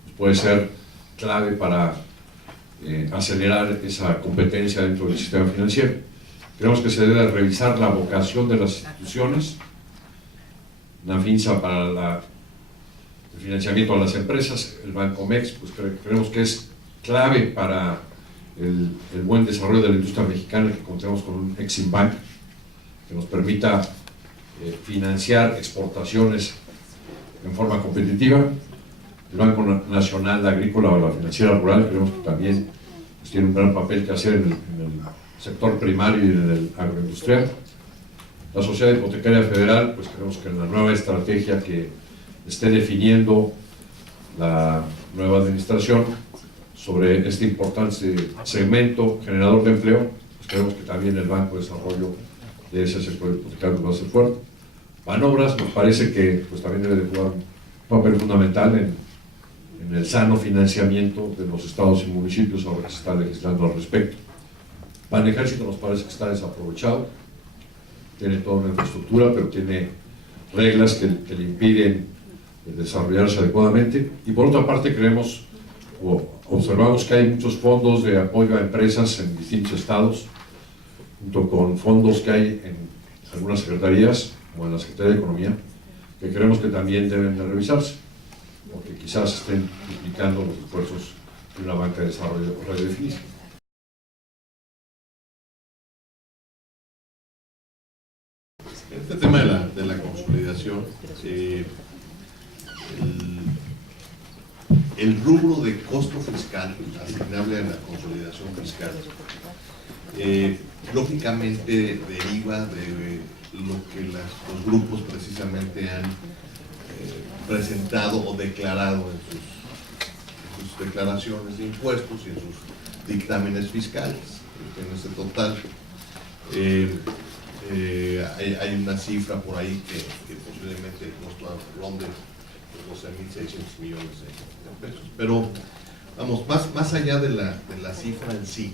pues, puede ser clave para acelerar esa competencia dentro del sistema financiero. Creemos que se debe revisar la vocación de las instituciones. Nafinsa para el financiamiento a las empresas, el Bancomex, pues creemos que es clave para el buen desarrollo de la industria mexicana, que contemos con un Exim Bank que nos permita financiar exportaciones en forma competitiva. El Banco Nacional Agrícola o la Financiera Rural creemos que también pues, tiene un gran papel que hacer en el sector primario y en el agroindustrial. La Sociedad Hipotecaria Federal, pues creemos que en la nueva estrategia que esté definiendo la nueva administración sobre este importante segmento generador de empleo, pues creemos que también el Banco de Desarrollo de ese sector hipotecario va a ser fuerte. Banobras nos parece que pues, también debe de jugar un papel fundamental en el sano financiamiento de los estados y municipios, ahora que se está legislando al respecto. Banejército nos parece que está desaprovechado, tiene toda una infraestructura, pero tiene reglas que le impiden desarrollarse adecuadamente. Y por otra parte creemos o observamos que hay muchos fondos de apoyo a empresas en distintos estados, junto con fondos que hay en algunas secretarías, como en la Secretaría de Economía, que creemos que también deben de revisarse, porque quizás estén implicando los esfuerzos de una banca de desarrollo redefinida. En este tema de la consolidación, el rubro de costo fiscal asignable a la consolidación fiscal, lógicamente deriva de lo que los grupos precisamente han presentado o declarado en sus declaraciones de impuestos y en sus dictámenes fiscales. En ese total hay una cifra por ahí que posiblemente el costo ronde los 12.600 millones de pesos. Pero vamos, más allá de la cifra en sí,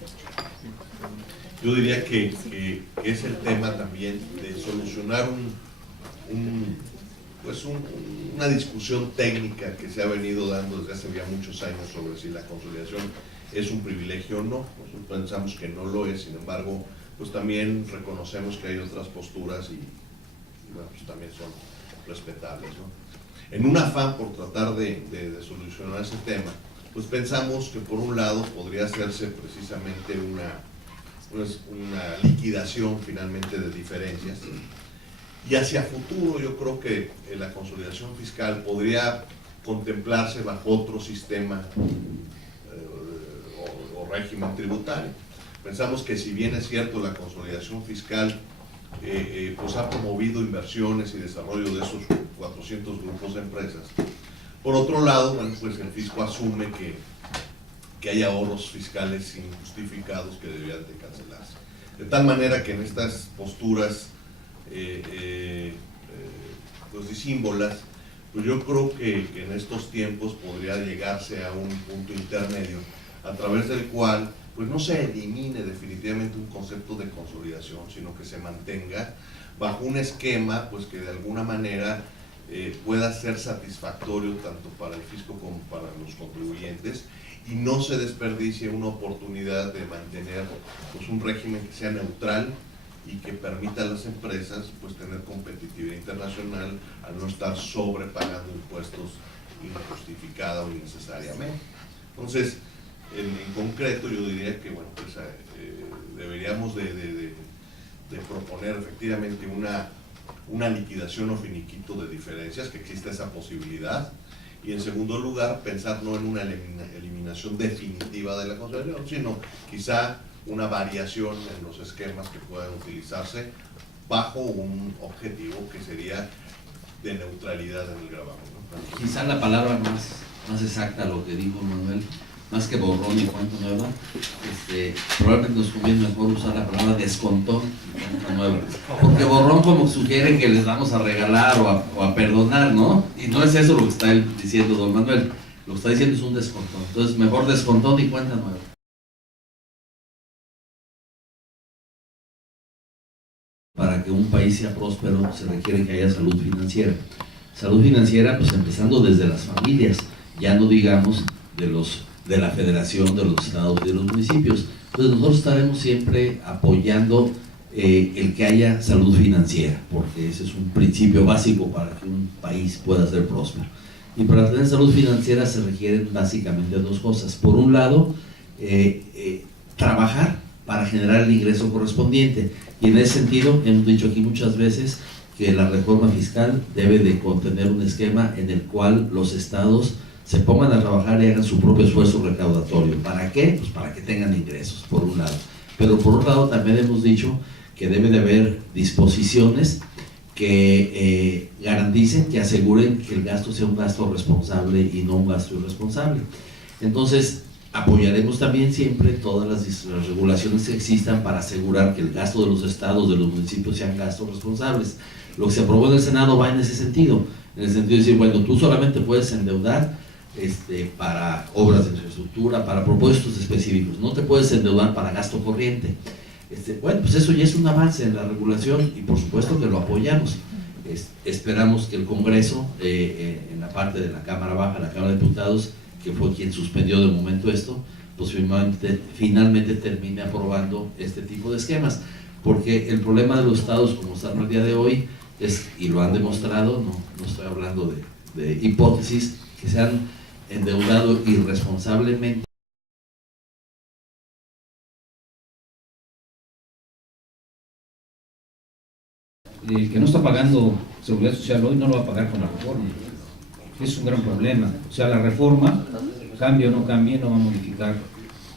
yo diría que es el tema también de solucionar una discusión técnica que se ha venido dando desde hace ya muchos años sobre si la consolidación es un privilegio o no. Nosotros pensamos que no lo es, sin embargo, pues también reconocemos que hay otras posturas y bueno, pues también son respetables, ¿no? En un afán por tratar de solucionar ese tema, pues pensamos que por un lado podría hacerse precisamente una liquidación finalmente de diferencias, y hacia futuro yo creo que la consolidación fiscal podría contemplarse bajo otro sistema o régimen tributario. Pensamos que si bien es cierto la consolidación fiscal pues ha promovido inversiones y desarrollo de esos 400 grupos de empresas, por otro lado, bueno, pues el fisco asume que hay ahorros fiscales injustificados que deberían de cancelarse. De tal manera que en estas posturas pues disímbolas, pues yo creo que en estos tiempos podría llegarse a un punto intermedio a través del cual pues no se elimine definitivamente un concepto de consolidación, sino que se mantenga bajo un esquema pues que de alguna manera pueda ser satisfactorio tanto para el fisco como para los contribuyentes, y no se desperdicie una oportunidad de mantener pues un régimen que sea neutral y que permita a las empresas pues tener competitividad internacional al no estar sobrepagando impuestos injustificada o innecesariamente. Entonces, en concreto yo diría que bueno, pues, deberíamos de proponer efectivamente una liquidación o finiquito de diferencias, que exista esa posibilidad, y en segundo lugar pensar no en una eliminación definitiva de la consolidación, sino quizá una variación en los esquemas que puedan utilizarse bajo un objetivo que sería de neutralidad en el gravamen, ¿no? Quizá la palabra más exacta a lo que dijo Manuel, más que borrón y cuenta nueva, probablemente nos conviene mejor usar la palabra descontón y cuenta nueva, porque borrón como sugiere que les vamos a regalar o a perdonar, ¿no? Y no es eso lo que está diciendo don Manuel, lo que está diciendo es un descontón. Entonces mejor descontón y cuenta nueva. Para que un país sea próspero se requiere que haya salud financiera. Salud financiera, pues empezando desde las familias, ya no digamos de la federación, de los estados y de los municipios. Entonces nosotros estaremos siempre apoyando el que haya salud financiera, porque ese es un principio básico para que un país pueda ser próspero. Y para tener salud financiera se requieren básicamente dos cosas. Por un lado, trabajar para generar el ingreso correspondiente. Y en ese sentido, hemos dicho aquí muchas veces que la reforma fiscal debe de contener un esquema en el cual los estados se pongan a trabajar y hagan su propio esfuerzo recaudatorio. ¿Para qué? Pues para que tengan ingresos, por un lado. Pero por otro lado también hemos dicho que debe de haber disposiciones que garanticen, que aseguren que el gasto sea un gasto responsable y no un gasto irresponsable. Entonces, apoyaremos también siempre todas las regulaciones que existan para asegurar que el gasto de los estados, de los municipios, sean gastos responsables. Lo que se aprobó en el Senado va en ese sentido, en el sentido de decir, bueno, tú solamente puedes endeudar para obras de infraestructura, para propósitos específicos, no te puedes endeudar para gasto corriente. Bueno, pues eso ya es un avance en la regulación y por supuesto que lo apoyamos. Esperamos que el Congreso, en la parte de la Cámara Baja, la Cámara de Diputados, que fue quien suspendió de momento esto, pues finalmente termine aprobando este tipo de esquemas, porque el problema de los estados como están el día de hoy es, y lo han demostrado, no estoy hablando de hipótesis, que se han endeudado irresponsablemente el que no está pagando seguridad social hoy no lo va a pagar con la reforma. Es un gran problema. O sea, la reforma, cambie o no cambie, no va a modificar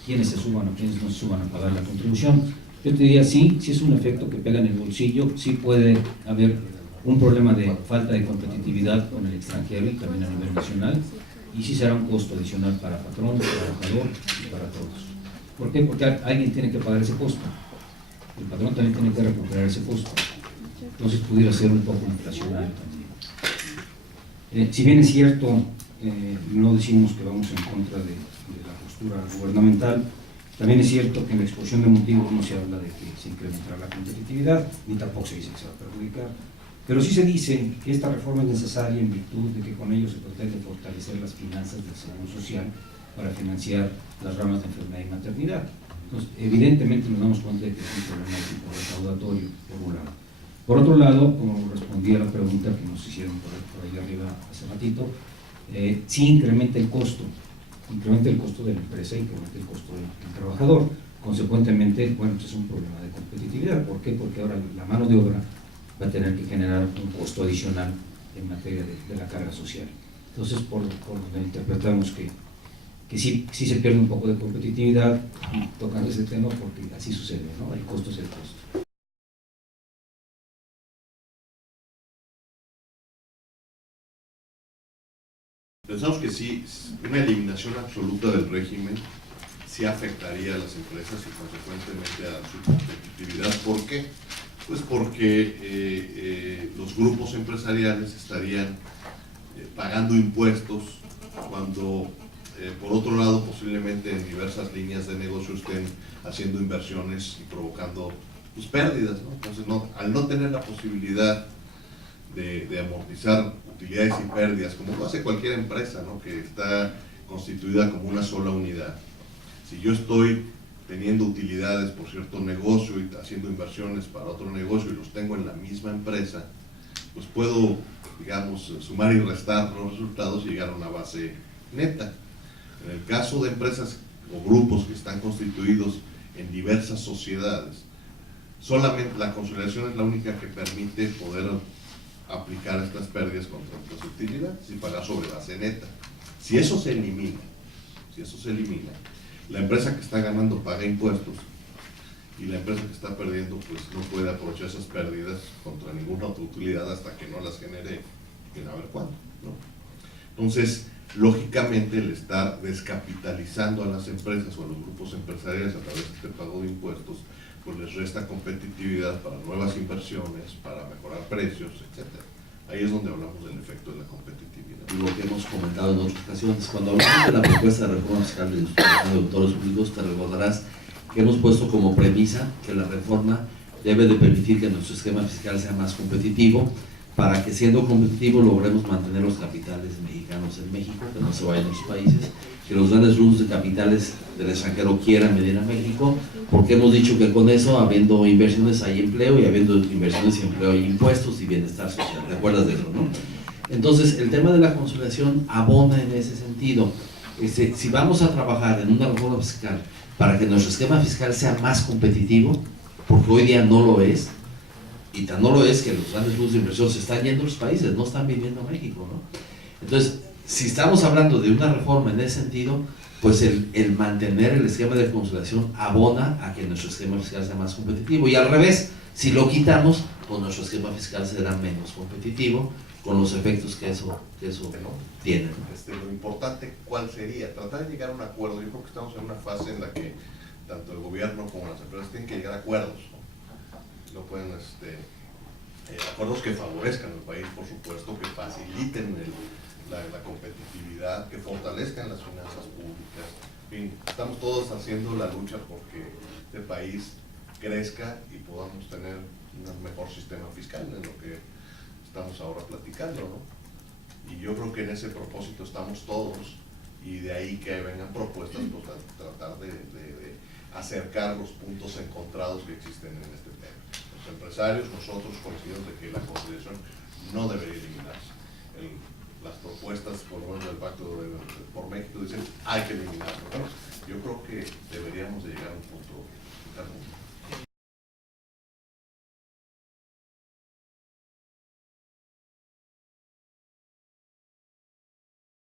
quiénes se suban o quiénes no se suban a pagar la contribución. Yo te diría, sí es un efecto que pega en el bolsillo, sí puede haber un problema de falta de competitividad con el extranjero y también a nivel nacional, y sí será un costo adicional para patrón, para trabajador y para todos. ¿Por qué? Porque alguien tiene que pagar ese costo. El patrón también tiene que recuperar ese costo. Entonces pudiera ser un poco inflacionario también. Si bien es cierto, no decimos que vamos en contra de la postura gubernamental, también es cierto que en la exposición de motivos no se habla de que se incrementará la competitividad, ni tampoco se dice que se va a perjudicar. Pero sí se dice que esta reforma es necesaria en virtud de que con ello se pretende fortalecer las finanzas del Seguro Social para financiar las ramas de enfermedad y maternidad. Entonces, evidentemente nos damos cuenta de que es un problema de tipo recaudatorio, por un lado. Por otro lado, como respondí a la pregunta que nos hicieron por ahí arriba hace ratito, sí incrementa el costo de la empresa, incrementa el costo del trabajador. Consecuentemente, bueno, pues es un problema de competitividad. ¿Por qué? Porque ahora la mano de obra va a tener que generar un costo adicional en materia de la carga social. Entonces, por donde interpretamos que sí se pierde un poco de competitividad tocando ese tema, porque así sucede, ¿no? El costo es el costo. Pensamos que sí, una eliminación absoluta del régimen sí afectaría a las empresas y consecuentemente a su competitividad. ¿Por qué? Pues porque los grupos empresariales estarían pagando impuestos cuando por otro lado posiblemente en diversas líneas de negocio estén haciendo inversiones y provocando pues, pérdidas, ¿no? Entonces al no tener la posibilidad de amortizar utilidades y pérdidas, como lo hace cualquier empresa, ¿no? Que está constituida como una sola unidad. Si yo estoy teniendo utilidades por cierto negocio y haciendo inversiones para otro negocio y los tengo en la misma empresa, pues puedo, digamos, sumar y restar los resultados y llegar a una base neta. En el caso de empresas o grupos que están constituidos en diversas sociedades, solamente la consolidación es la única que permite poder aplicar estas pérdidas contra las utilidades y pagar sobre base neta. Si eso se elimina, la empresa que está ganando paga impuestos y la empresa que está perdiendo pues no puede aprovechar esas pérdidas contra ninguna otra utilidad hasta que no las genere, a ver cuándo, ¿no? Entonces, lógicamente el estar descapitalizando a las empresas o a los grupos empresariales a través de este pago de impuestos, pues les resta competitividad para nuevas inversiones, para mejorar precios, etc. Ahí es donde hablamos del efecto de la competitividad. Lo que hemos comentado en otras ocasiones, cuando hablamos de la propuesta de reforma fiscal de los auditores públicos, te recordarás que hemos puesto como premisa que la reforma debe de permitir que nuestro esquema fiscal sea más competitivo, para que siendo competitivo logremos mantener los capitales mexicanos en México, que no se vayan a otros países, que los grandes flujos de capitales del extranjero quieran venir a México, porque hemos dicho que con eso, habiendo inversiones hay empleo, y habiendo inversiones y empleo hay impuestos y bienestar social. ¿Te acuerdas de eso, no? Entonces, el tema de la consolidación abona en ese sentido. Si vamos a trabajar en una reforma fiscal para que nuestro esquema fiscal sea más competitivo, porque hoy día no lo es, y tan no lo es que los grandes flujos de inversión se están yendo a los países, no están viniendo a México, ¿no? Entonces, si estamos hablando de una reforma en ese sentido, pues el mantener el esquema de consolidación abona a que nuestro esquema fiscal sea más competitivo, y al revés, si lo quitamos, pues nuestro esquema fiscal será menos competitivo, con los efectos que eso tiene, ¿no? Lo importante, ¿cuál sería? Tratar de llegar a un acuerdo. Yo creo que estamos en una fase en la que tanto el gobierno como las empresas tienen que llegar a acuerdos, ¿no? No pueden, acuerdos que favorezcan al país, por supuesto, que faciliten la competitividad, que fortalezcan las finanzas públicas. En fin, estamos todos haciendo la lucha porque este país crezca y podamos tener un mejor sistema fiscal, en lo que estamos ahora platicando, ¿no? Y yo creo que en ese propósito estamos todos, y de ahí que vengan propuestas, pues a tratar de acercar los puntos encontrados que existen en este tema. Los empresarios, nosotros coincidimos de que la consolidación no debería eliminarse. Las propuestas, por lo menos del Pacto por México, dicen hay que eliminarlo. Bueno, yo creo que